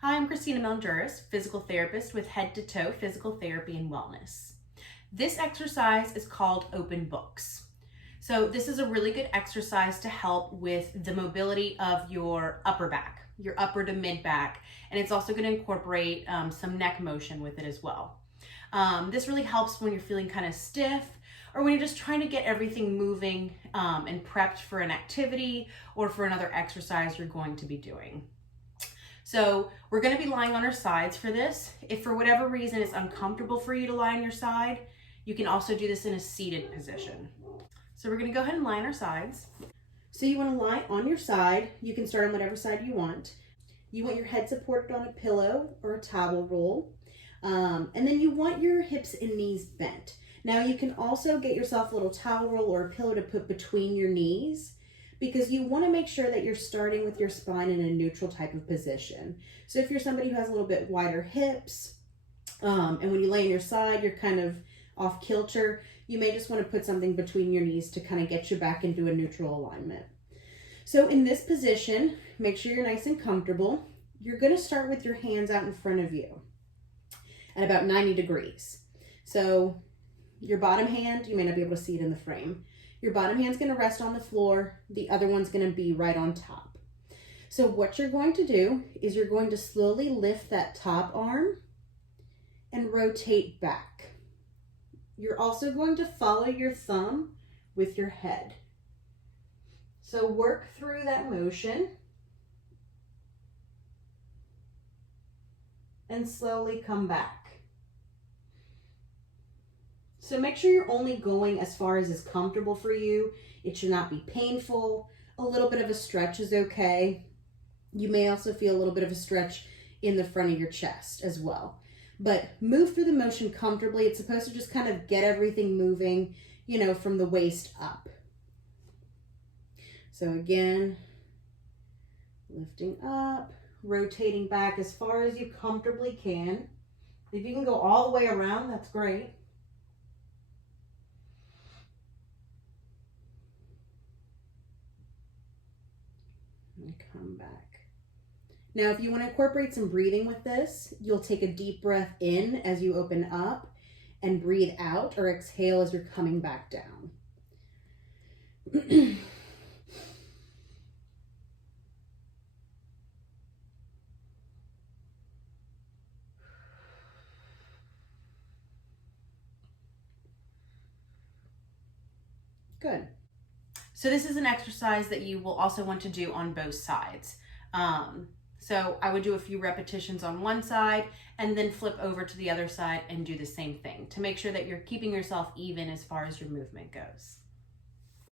Hi, I'm Christina Melnjuris, physical therapist with Head to Toe Physical Therapy and Wellness. This exercise is called open books. So this is a really good exercise to help with the mobility of your upper back, your upper to mid back, and it's also going to incorporate some neck motion with it as well. This really helps when you're feeling kind of stiff or when you're just trying to get everything moving and prepped for an activity or for another exercise you're going to be doing. So we're going to be lying on our sides for this. If for whatever reason it's uncomfortable for you to lie on your side, you can also do this in a seated position. So we're going to go ahead and lie on our sides. So you want to lie on your side. You can start on whatever side you want. You want your head supported on a pillow or a towel roll. And then you want your hips and knees bent. Now you can also get yourself a little towel roll or a pillow to put between your knees, because you want to make sure that you're starting with your spine in a neutral type of position. So if you're somebody who has a little bit wider hips, and when you lay on your side, you're kind of off kilter, you may just want to put something between your knees to kind of get you back into a neutral alignment. So in this position, make sure you're nice and comfortable. You're going to start with your hands out in front of you at about 90 degrees. So your bottom hand, you may not be able to see it in the frame. Your bottom hand's going to rest on the floor. The other one's going to be right on top. So what you're going to do is you're going to slowly lift that top arm and rotate back. You're also going to follow your thumb with your head. So work through that motion and slowly come back. So make sure you're only going as far as is comfortable for you. It should not be painful. A little bit of a stretch is okay. You may also feel a little bit of a stretch in the front of your chest as well. But move through the motion comfortably. It's supposed to just kind of get everything moving, from the waist up. So again, lifting up, rotating back as far as you comfortably can. If you can go all the way around, that's great. And come back. Now, if you want to incorporate some breathing with this, you'll take a deep breath in as you open up and breathe out, or exhale as you're coming back down. Good. So this is an exercise that you will also want to do on both sides. So I would do a few repetitions on one side and then flip over to the other side and do the same thing to make sure that you're keeping yourself even as far as your movement goes.